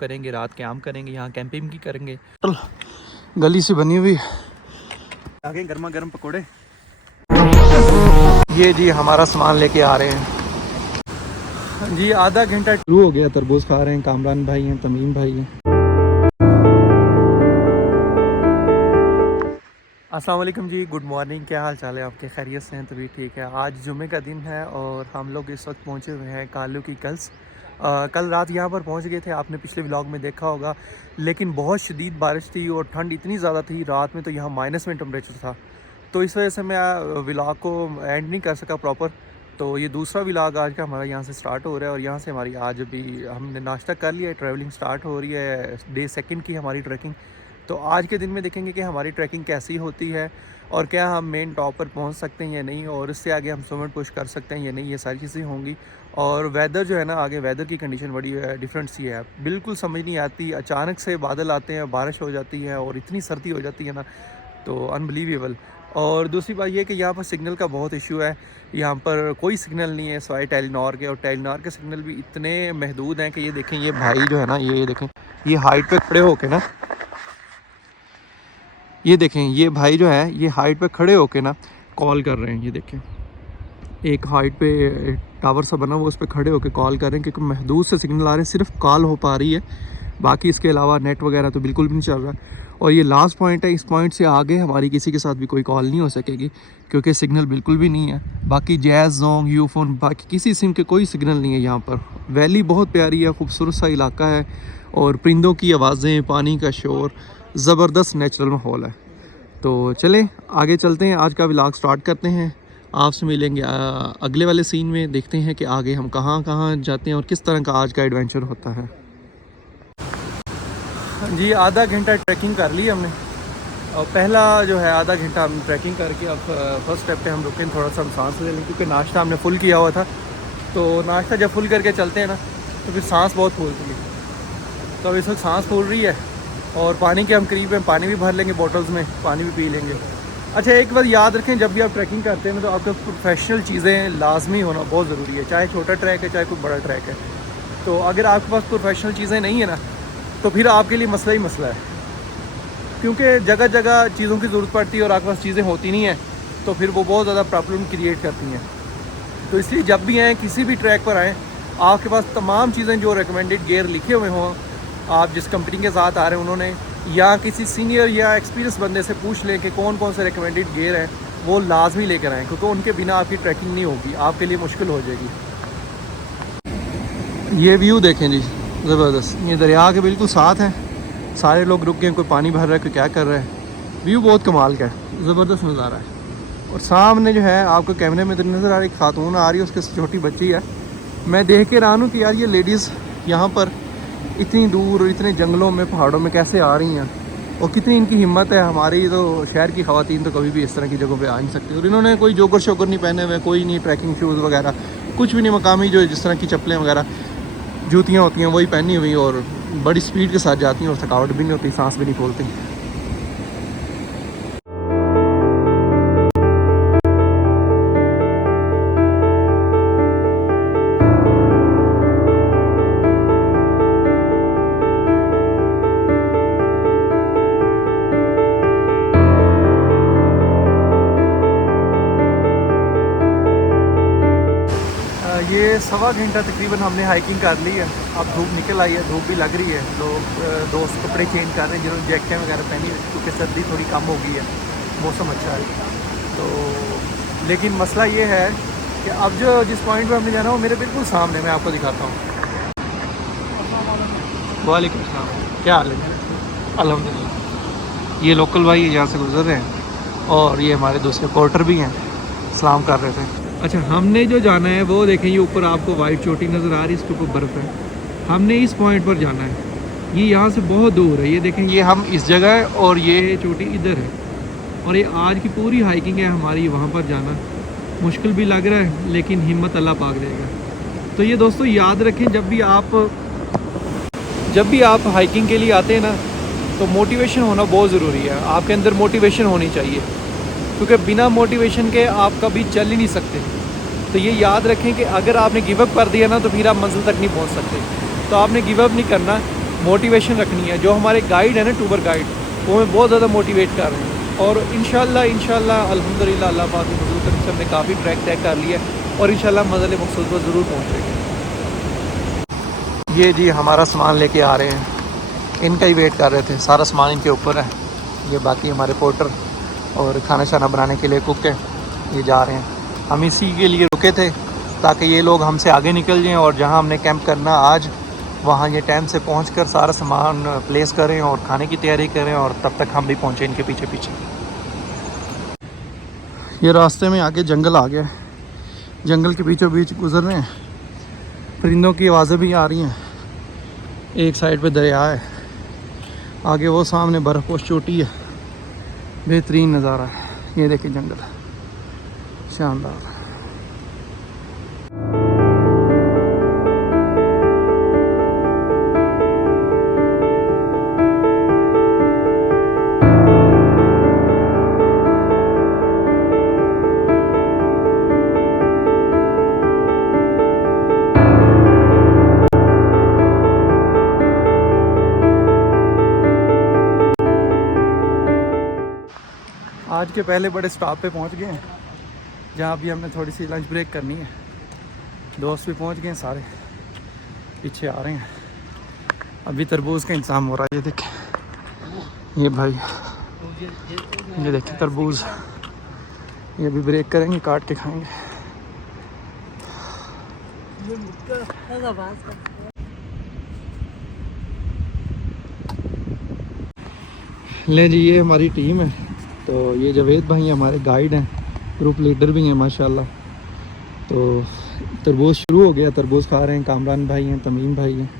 करेंगे, रात कैंप करेंगे, यहाँ कैंपिंग भी करेंगे। गली से बनी हुई आगे गर्मा गर्म पकोड़े। ये जी हमारा सामान लेके आ रहे हैं जी। आधा घंटा शुरू हो गया, तरबूज खा रहे हैं, कामरान भाई हैं, तमीम भाई हैं। अस्सलाम वालेकुम जी, गुड मॉर्निंग। क्या हाल चाल है आपके? खैरियत से हैं? तभी ठीक है। आज जुमे का दिन है और हम लोग इस वक्त पहुंचे हुए हैं कालू की कल्स। कल रात यहाँ पर पहुंच गए थे, आपने पिछले व्लॉग में देखा होगा, लेकिन बहुत शदीद बारिश थी और ठंड इतनी ज़्यादा थी रात में, तो यहाँ माइनस में टेम्परेचर था, तो इस वजह से मैं व्लॉग को एंड नहीं कर सका प्रॉपर। तो ये दूसरा व्लॉग आज का हमारा यहाँ से स्टार्ट हो रहा है और यहाँ से हमारी आज अभी हमने नाश्ता कर लिया है, ट्रैवलिंग स्टार्ट हो रही है, डे सेकंड की हमारी ट्रैकिंग। तो आज के दिन में देखेंगे कि हमारी ट्रैकिंग कैसी होती है और क्या हम मेन टॉप पर पहुंच सकते हैं या नहीं, और इससे आगे हम समिट पुश कर सकते हैं या नहीं, ये सारी चीज़ें होंगी। और वेदर जो है ना, आगे वेदर की कंडीशन बड़ी डिफरेंट सी है, बिल्कुल समझ नहीं आती। अचानक से बादल आते हैं, बारिश हो जाती है और इतनी सर्दी हो जाती है ना, तो अनबिलीवेबल। और दूसरी बात ये कि यहाँ पर सिग्नल का बहुत इशू है, यहाँ पर कोई सिग्नल नहीं है सिवाय टेलीनॉर के, और टेलीनॉर के सिग्नल भी इतने महदूद हैं कि ये देखें, ये भाई जो है ना, ये देखें, ये हाइट पे खड़े होके ना, ये देखें, ये भाई जो है ये हाइट पे खड़े होके ना कॉल कर रहे हैं। ये देखें, एक हाइट पे टावर सा बना हुआ, उस पर खड़े होके कॉल कर रहे हैं, क्योंकि महदूद से सिग्नल आ रहे हैं, सिर्फ कॉल हो पा रही है, बाकी इसके अलावा नेट वगैरह तो बिल्कुल भी नहीं चल रहा। और ये लास्ट पॉइंट है, इस पॉइंट से आगे हमारी किसी के साथ भी कोई कॉल नहीं हो सकेगी, क्योंकि सिग्नल बिल्कुल भी नहीं है। बाकी जैज़, जोंग, यूफोन, बाकी किसी सिम के कोई सिग्नल नहीं है यहाँ पर। वैली बहुत प्यारी है, खूबसूरत सा इलाका है, और परिंदों की आवाज़ें, पानी का शोर, ज़बरदस्त नेचुरल माहौल है। तो चलें आगे चलते हैं, आज का व्लॉग स्टार्ट करते हैं। आपसे मिलेंगे अगले वाले सीन में, देखते हैं कि आगे हम कहाँ कहाँ जाते हैं और किस तरह का आज का एडवेंचर होता है। जी आधा घंटा ट्रैकिंग कर ली हमने, और पहला जो है आधा घंटा हम ट्रैकिंग करके अब फर्स्ट स्टेप पे हम रुके, थोड़ा सा हम सांस ले लें, क्योंकि नाश्ता हमने फुल किया हुआ था। तो नाश्ता जब फुल करके चलते हैं ना, तो फिर सांस बहुत फूलती है। तो अब इस वक्त सांस फूल रही है और पानी के हम करीब हैं, पानी भी भर लेंगे बोटल्स में, पानी भी पी लेंगे। अच्छा, एक बात याद रखें, जब भी आप ट्रैकिंग करते हैं ना, तो आपका प्रोफेशनल चीज़ें लाजमी होना बहुत ज़रूरी है, चाहे छोटा ट्रैक है चाहे कोई बड़ा ट्रैक है। तो अगर आपके पास प्रोफेशनल चीज़ें नहीं है ना, तो फिर आपके लिए मसला ही मसला है, क्योंकि जगह जगह चीज़ों की ज़रूरत पड़ती है और आपके पास चीज़ें होती नहीं हैं, तो फिर वो बहुत ज़्यादा प्रॉब्लम क्रिएट करती हैं। तो इसलिए जब भी आएँ, किसी भी ट्रैक पर आएँ, आपके पास तमाम चीज़ें जो रिकमेंडेड गियर लिखे हुए हों, आप जिस कंपनी के साथ आ रहे हैं उन्होंने, या किसी सीनियर या एक्सपीरियंस बंदे से पूछ लें कि कौन कौन से रिकमेंडेड गियर हैं, वो लाजमी लेकर आएँ, क्योंकि उनके बिना आपकी ट्रैकिंग नहीं होगी, आपके लिए मुश्किल हो जाएगी। ये व्यू देखें जी, ज़बरदस्त, ये दरिया के बिल्कुल साथ है, सारे लोग रुक गए, कोई पानी भर रहा है, कोई क्या कर रहा है। व्यू बहुत कमाल का है, ज़बरदस्त नज़ारा है। और सामने जो है आपको कैमरे में तो नज़र आ रही, खातून आ रही है, उसके छोटी बच्ची है। मैं देख के रहा हूँ कि यार ये लेडीज़ यहाँ पर इतनी दूर और इतने जंगलों में, पहाड़ों में कैसे आ रही हैं, और कितनी इनकी हिम्मत है। हमारी तो शहर की ख़वातीन तो कभी भी इस तरह की जगहों पे आ नहीं सकती। और इन्होंने कोई जोगर शोगर नहीं पहने हुए, कोई नहीं ट्रैकिंग शूज़ वगैरह कुछ भी नहीं, मकामी जो जिस तरह की चप्पलें वगैरह जूतियाँ होती हैं वही पहनी हुई, और बड़ी स्पीड के साथ जाती हैं और थकावट भी नहीं होती, सांस भी नहीं फूलती। ये 1.25 घंटा तकरीबन हमने हाइकिंग कर ली है। अब धूप निकल आई है, धूप भी लग रही है, लोग दोस्त कपड़े चेंज कर रहे हैं जिन्होंने जैकेटें वगैरह पहनी है, क्योंकि सर्दी थोड़ी कम हो गई है, मौसम अच्छा है। तो लेकिन मसला ये है कि अब जो जिस पॉइंट पर हमने जाना, वो मेरे बिल्कुल सामने, मैं आपको दिखाता हूँ। वालेकुम सलाम, क्या हाल है? अल्हम्दुलिल्लाह। ये लोकल भाई यहाँ से गुजर रहे हैं, और ये हमारे दूसरे पोर्टर भी हैं, सलाम कर रहे थे। अच्छा, हमने जो जाना है वो देखें, ये ऊपर आपको वाइट चोटी नज़र आ रही है, इसके ऊपर बर्फ़ है। हमने इस पॉइंट पर जाना है, ये यहाँ से बहुत दूर है, ये देखें, ये हम इस जगह है और ये चोटी इधर है, और ये आज की पूरी हाइकिंग है हमारी वहाँ पर जाना। मुश्किल भी लग रहा है, लेकिन हिम्मत अल्लाह पाक देगा। तो ये दोस्तों याद रखें, जब भी आप हाइकिंग के लिए आते हैं ना, तो मोटिवेशन होना बहुत ज़रूरी है। आपके अंदर मोटिवेशन होनी चाहिए, क्योंकि बिना मोटिवेशन के आप कभी चल ही नहीं सकते। तो ये याद रखें कि अगर आपने गिव अप कर दिया ना, तो फिर आप मंजिल तक नहीं पहुंच सकते। तो आपने गिव अप नहीं करना, मोटिवेशन रखनी है। जो हमारे गाइड है ना, टूबर गाइड, वो हमें बहुत ज़्यादा मोटिवेट कर रहे हैं। और इंशाल्लाह अल्हम्दुलिल्लाह अल्लाह पाक की मदद से हमने काफ़ी ट्रैक तय कर लिया है और इंशाल्लाह मंज़िल मक़सूद पर ज़रूर पहुँचेंगे। ये जी हमारा सामान लेके आ रहे हैं, इनका ही वेट कर रहे थे। सारा सामान इनके ऊपर है। ये बाकी हमारे पोर्टर और खाना शाना बनाने के लिए कुक है, ये जा रहे हैं। हम इसी के लिए रुके थे ताकि ये लोग हमसे आगे निकल जाएं और जहां हमने कैंप करना आज, वहां ये टाइम से पहुंचकर सारा सामान प्लेस करें और खाने की तैयारी करें और तब तक हम भी पहुंचे इनके पीछे पीछे। ये रास्ते में आगे जंगल आ गया है, जंगल के बीचों बीच गुजर रहे हैं। परिंदों की आवाज़ें भी आ रही हैं। एक साइड पे दरिया है, आगे वो सामने बर्फ़पोश चोटी है। बेहतरीन नज़ारा है। ये देखिए जंगल, शानदार। आज के पहले बड़े स्टॉप पे पहुंच गए हैं, जहाँ भी हमने थोड़ी सी लंच ब्रेक करनी है। दोस्त भी पहुंच गए हैं, सारे पीछे आ रहे हैं। अभी तरबूज का इंतज़ाम हो रहा है। ये देखें, ये भाई, ये देखें तरबूज, ये अभी ब्रेक करेंगे, काट के खाएंगे। ले जी, ये हमारी टीम है। तो ये जावेद भाई हमारे गाइड हैं, ग्रुप लीडर भी हैं माशाल्लाह। तो तरबूज शुरू हो गया, तरबूज खा रहे हैं। कामरान भाई हैं, तमीम भाई हैं,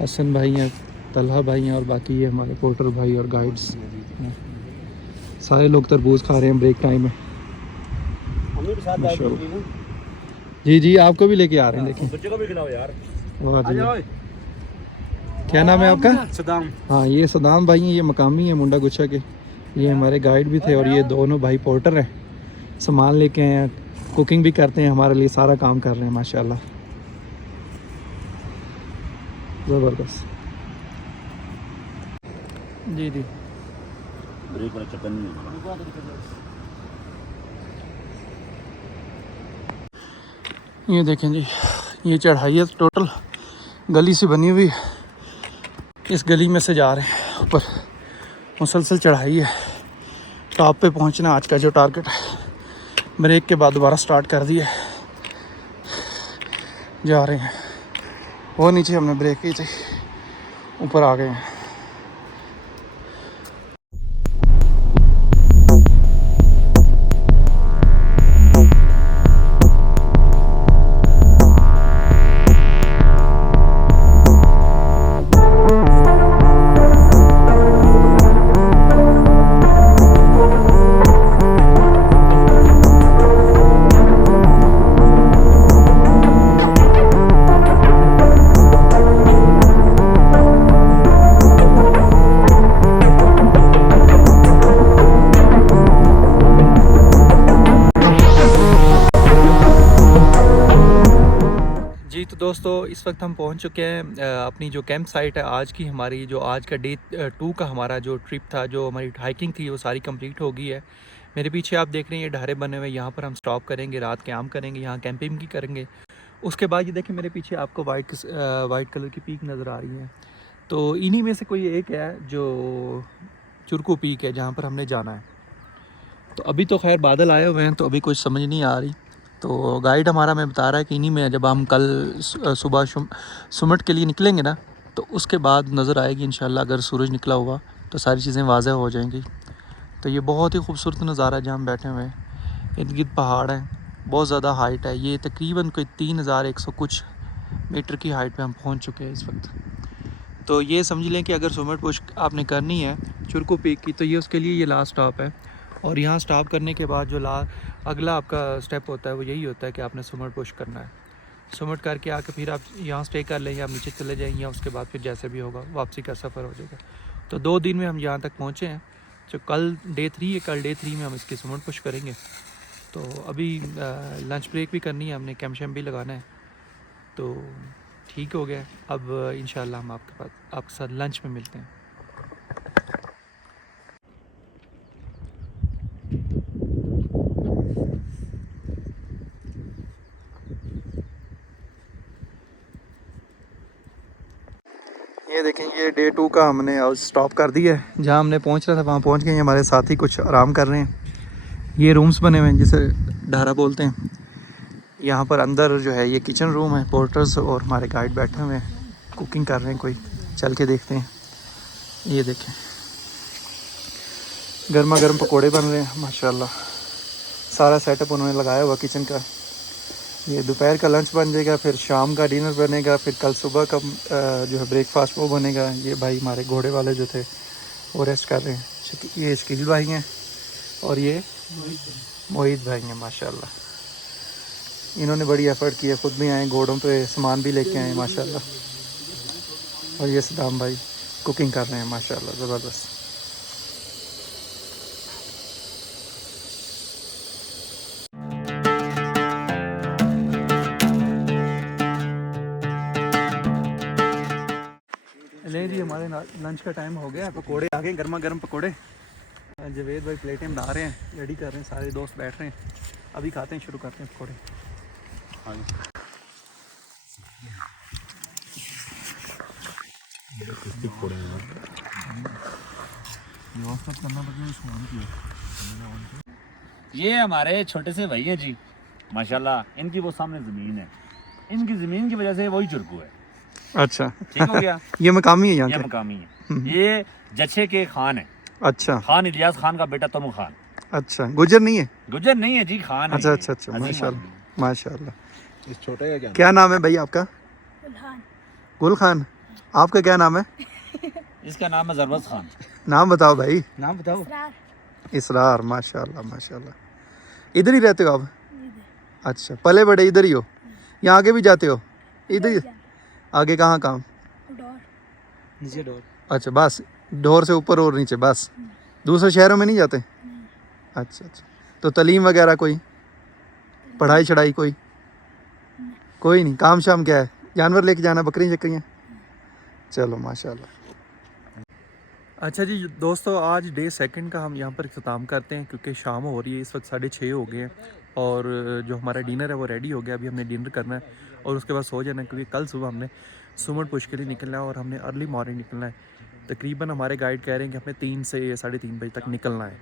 हसन भाई हैं, तलहा भाई हैं और बाकी ये हमारे पोर्टर भाई और गाइड्स, सारे लोग तरबूज खा रहे हैं ब्रेक टाइम में माशाल्लाह। जी जी, आपको भी लेके आ रहे हैं। देखिए बच्चे को भी खिलाओ यार। वाह जी, क्या नाम है आपका? सदाम। हाँ, ये सदाम भाई हैं, ये मकामी है मुंडा गुच्छा के। ये हमारे गाइड भी थे और ये दोनों भाई पोर्टर हैं। सामान लेके आए हैं, कुकिंग भी करते हैं हमारे लिए, सारा काम कर रहे हैं माशाल्लाह। ज़बरदस्त। जी जी, ब्रेक वाला चक्कर नहीं है। ये देखें जी, ये चढ़ाई है टोटल, गली से बनी हुई। इस गली में से जा रहे हैं ऊपर, मुसलसल चढ़ाई है। टॉप पे पहुंचना आज का जो टारगेट है। ब्रेक के बाद दोबारा स्टार्ट कर दिया, जा रहे हैं। वो नीचे हमने ब्रेक की थी, ऊपर आ गए हैं। तो दोस्तों इस वक्त हम पहुंच चुके हैं अपनी जो कैंप साइट है। आज की हमारी जो आज का डे 2 का हमारा जो ट्रिप था, जो हमारी हाइकिंग थी, वो सारी कंप्लीट हो गई है। मेरे पीछे आप देख रहे हैं ये ढारे बने हुए, यहाँ पर हम स्टॉप करेंगे, रात कैंप करेंगे, यहाँ कैंपिंग भी करेंगे। उसके बाद ये देखें मेरे पीछे आपको वाइट कलर की पीक नज़र आ रही है। तो इन्हीं में से कोई एक है जो चुरकू पीक है, जहाँ पर हमने जाना है। तो अभी तो खैर बादल आए हुए हैं, तो अभी कुछ समझ नहीं आ रही। तो गाइड हमारा मैं बता रहा है कि इन्हीं में जब हम कल सुबह सुमट के लिए निकलेंगे ना, तो उसके बाद नज़र आएगी इंशाल्लाह। अगर सूरज निकला हुआ तो सारी चीज़ें वाज़ेह हो जाएंगी। तो ये बहुत ही खूबसूरत नज़ारा है जहाँ हम बैठे हुए हैं। इर्द गिर्द पहाड़ हैं, बहुत ज़्यादा हाइट है। ये तकरीबन कोई 3100 कुछ मीटर की हाइट पे हम पहुँच चुके हैं इस वक्त। तो ये समझ लें कि अगर सुमट पुश आपने करनी है चुरकू पीक की, तो ये उसके लिए ये लास्ट स्टॉप है। और यहाँ स्टॉप करने के बाद जो अगला आपका स्टेप होता है वो यही होता है कि आपने सुमट पुश करना है। सुमट करके आके फिर आप यहाँ स्टे कर लें या आप नीचे चले जाएँ, या उसके बाद फिर जैसे भी होगा वापसी का सफ़र हो जाएगा। तो 2 दिन में हम यहाँ तक पहुँचे हैं। जो कल डे 3 है, कल डे 3 में हम इसकी सुमट पुश करेंगे। तो अभी लंच ब्रेक भी करनी है हमने, कैंप शैम्प भी लगाना है। तो ठीक हो गया। अब इंशाल्लाह हम आपके साथ लंच में मिलते हैं। ये देखें, ये डे 2 का हमने आज स्टॉप कर दिया है। जहाँ हमने पहुँच रहा था वहाँ पहुँच गए। हमारे साथी कुछ आराम कर रहे हैं। ये रूम्स बने हुए हैं जिसे ढारा बोलते हैं। यहाँ पर अंदर जो है ये किचन रूम है। पोर्टर्स और हमारे गाइड बैठे हुए हैं, कुकिंग कर रहे हैं। कोई चल के देखते हैं। ये देखें, गर्मा गर्म पकोड़े बन रहे हैं माशाल्लाह। सारा सेटअप उन्होंने लगाया हुआ किचन का। ये दोपहर का लंच बन जाएगा, फिर शाम का डिनर बनेगा, फिर कल सुबह का जो है ब्रेकफास्ट वो बनेगा। ये भाई हमारे घोड़े वाले जो थे वो रेस्ट कर रहे हैं। ये शकील भाई हैं और ये मोहित भाई हैं माशाल्लाह। इन्होंने बड़ी एफर्ट की है, ख़ुद भी आए, घोड़ों पे सामान भी लेके आए माशाल्लाह। और ये सदाम भाई कुकिंग कर रहे हैं माशाल्लाह, ज़बरदस्त। ले जी, हमारे लंच का टाइम हो गया। पकोड़े आ गए, गर्मा गर्म पकोड़े। जवेद भाई प्लेटें बना रहे हैं, रेडी कर रहे हैं। सारे दोस्त बैठ रहे हैं, अभी खाते हैं, शुरू करते हैं पकोड़े। ये हमारे छोटे से भाई हैं जी, माशाल्लाह। इनकी वो सामने ज़मीन है, इनकी ज़मीन की वजह से वही चुरकू है। अच्छा, ठीक हो गया। ये मकामी है यहाँ ये के? मकामी है। ये जच्छे के खान है। अच्छा, खान इलियास खान का बेटा तनु खान। अच्छा, गुजर नहीं है? गुजर नहीं है जी, खान है अच्छा ये। अच्छा अच्छा, अजीम माशाल्लाह आदमी। माशाल्लाह। इस छोटे का क्या नाम है भाई आपका? गुल खान। आपका क्या नाम है? इसका नाम है जरबत खान। नाम बताओ भाई। नाम बताओ। इसरार, माशाल्लाह माशाल्लाह। इधर ही रहते हो आप? अच्छा, पले बड़े इधर ही हो? यहाँ आगे भी जाते हो? इधर ही? आगे कहाँ काम? नीचे डोर। अच्छा, बस डोर से ऊपर और नीचे बस? दूसरे शहरों में नहीं जाते? अच्छा अच्छा। तो तालीम वगैरह कोई, पढ़ाई शढ़ाई कोई? कोई नहीं। काम शाम क्या है? जानवर लेके जाना, बकरी शक्रियाँ? चलो माशाल्लाह। अच्छा जी दोस्तों, आज डे सेकंड का हम यहाँ पर इख्तिताम करते हैं क्योंकि शाम हो रही है। इस वक्त 6:30 हो गए हैं और जो हमारा डिनर है वो रेडी हो गया। अभी हमने डिनर करना है और उसके बाद सो जाना है क्योंकि कल सुबह हमने सुमन पुश के लिए निकलना है और हमने अर्ली मॉर्निंग निकलना है। तकरीबन हमारे गाइड कह रहे हैं कि हमें 3 से 3:30 बजे तक निकलना है,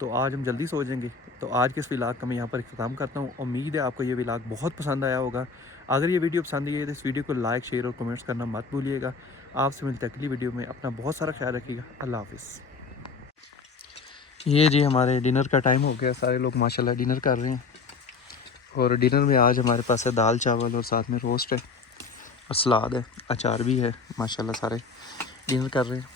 तो आज हम जल्दी सो जाएंगे। तो आज के इस व्लॉग का मैं यहाँ पर इख्तिताम करता हूँ। उम्मीद है आपको ये व्लॉग बहुत पसंद आया होगा। अगर ये वीडियो पसंद आई है तो इस वीडियो को लाइक, शेयर और कमेंट्स करना मत भूलिएगा। आपसे मिलते हैं अगली वीडियो में। अपना बहुत सारा ख्याल रखिएगा। अल्लाह हाफिज़। ये जी हमारे डिनर का टाइम हो गया। सारे लोग माशाल्लाह डिनर कर रहे हैं और डिनर में आज हमारे पास है दाल चावल और साथ में रोस्ट है और सलाद है, अचार भी है माशाल्लाह। सारे डिनर कर रहे हैं।